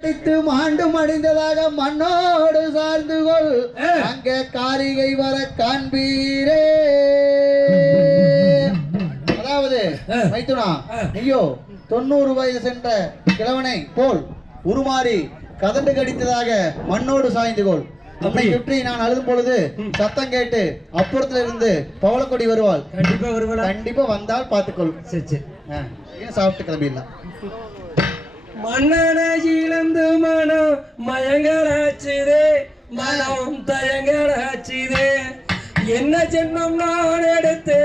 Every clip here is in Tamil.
மாண்டு மடிந்ததாக மண்ணோடு சார்ந்து கொள் அங்கே காரிகை வர காண்பீரே. அதாவது மைத்துனா, ஐயோ 90 வயது சென்ற கிழவனை போல் உருமாறி கதண்டு கடித்ததாக மண்ணோடு சாய்ந்து கொள். நம்மை சுற்றி நான் அழுதும் பொழுது சத்தம் கேட்டு அப்புறத்துல இருந்து பவளக்கொடி வருவாள். கண்டிப்பா வருவாள். கண்டிப்பா வந்தால் பார்த்துக்கொள். சரி சாப்பிட்டு கிளம்பிடலாம். மன்னன இழந்து மனம் மயங்களாச்சுதே, மனம் தயங்களாச்சுதே. என்ன ஜென்மம் நான் எடுத்தே,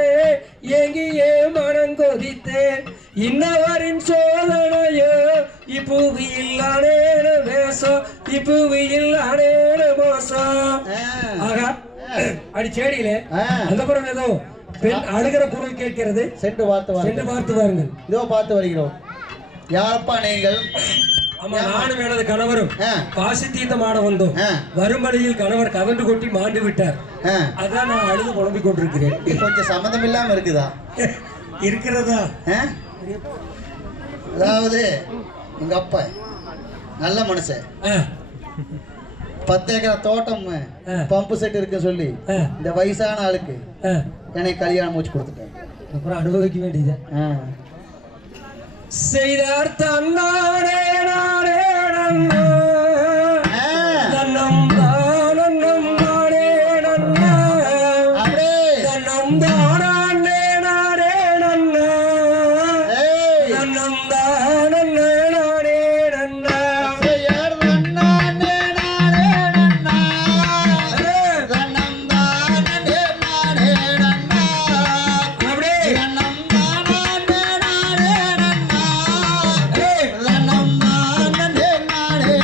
எங்கியே மனம் கொதித்தேன். இன்னவரின் சோதனையோ இப்புவியில் அனேன வேஷம், இப்புவியில் அனேன மோசம். ஆகா அடி செடியிலே அந்த புறம் ஏதோ பெண் அழுகிற குரல் கேட்கிறது. சென்று பார்த்து வாருங்கள். இதோ பார்த்து வருகிறோம். யாரப்பா நீங்கள்? ஆமா, நானும் எனது கணவரும் காசி தீர்த்தம் ஆட வந்தோம். வரும் வழியில் கணவர் கதண்டு கொட்டி மாண்டு விட்டார். அதான் நான் அழுது புலம்பிக் கொண்டிருக்கிறேன். கொஞ்சம் சம்மந்தம் இல்லாம இருக்குதா? இருக்கிறதா? அதாவது உங்க அப்பா நல்ல மனுஷன், 10 ஏக்கர் தோட்டம் பம்பு செட் இருக்கு சொல்லி இந்த வயசான ஆளுக்கு என்னை கல்யாணம் முடிச்சு கொடுத்துட்டேன். அப்புறம் அனுபவிக்க வேண்டியது. செய்தார் தன்னானே நானே நன்னா, தன்னம் தானம் நானே நன்னா, தன்னம் தானே நானே நன்னா, தன்னம் தானே நானே நன்னா. செய்யார் தன்னானே நானே நன்னா, தன்னம் தானே நானே நன்னா, அப்படியே தன்னம் தானே நானே நன்னா, தன்னம் தானே நானே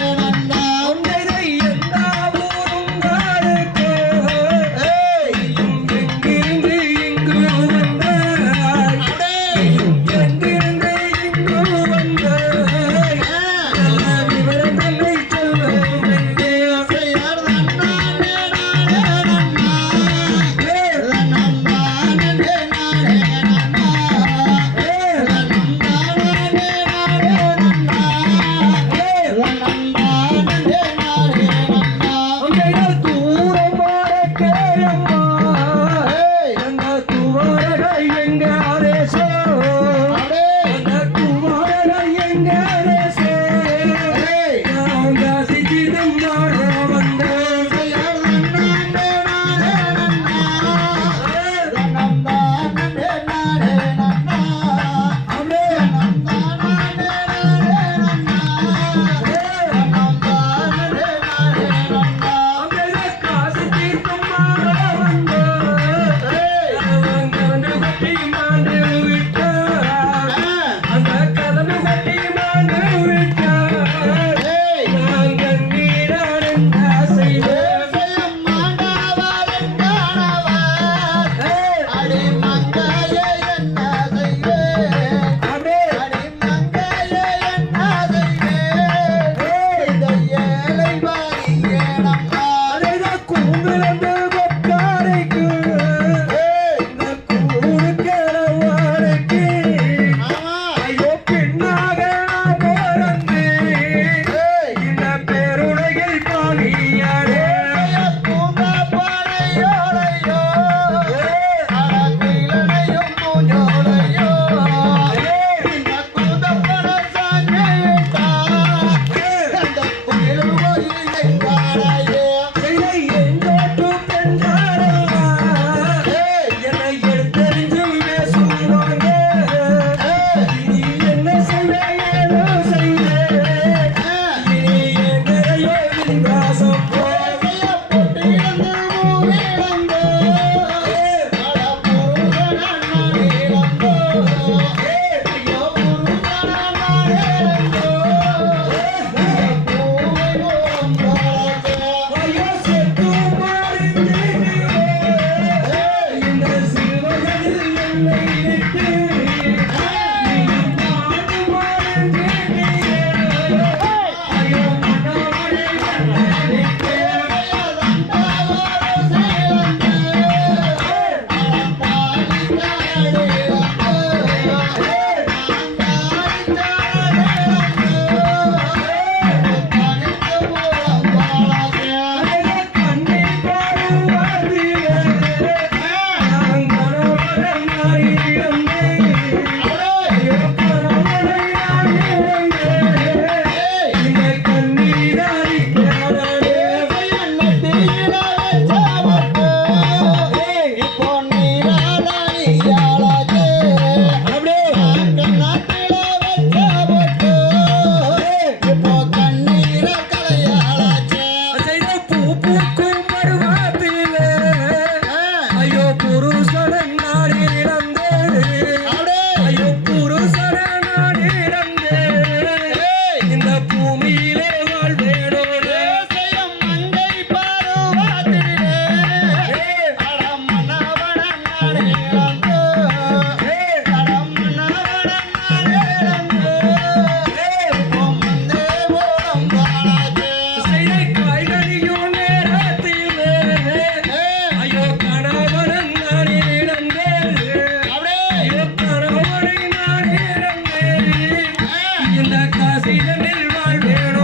தேனோ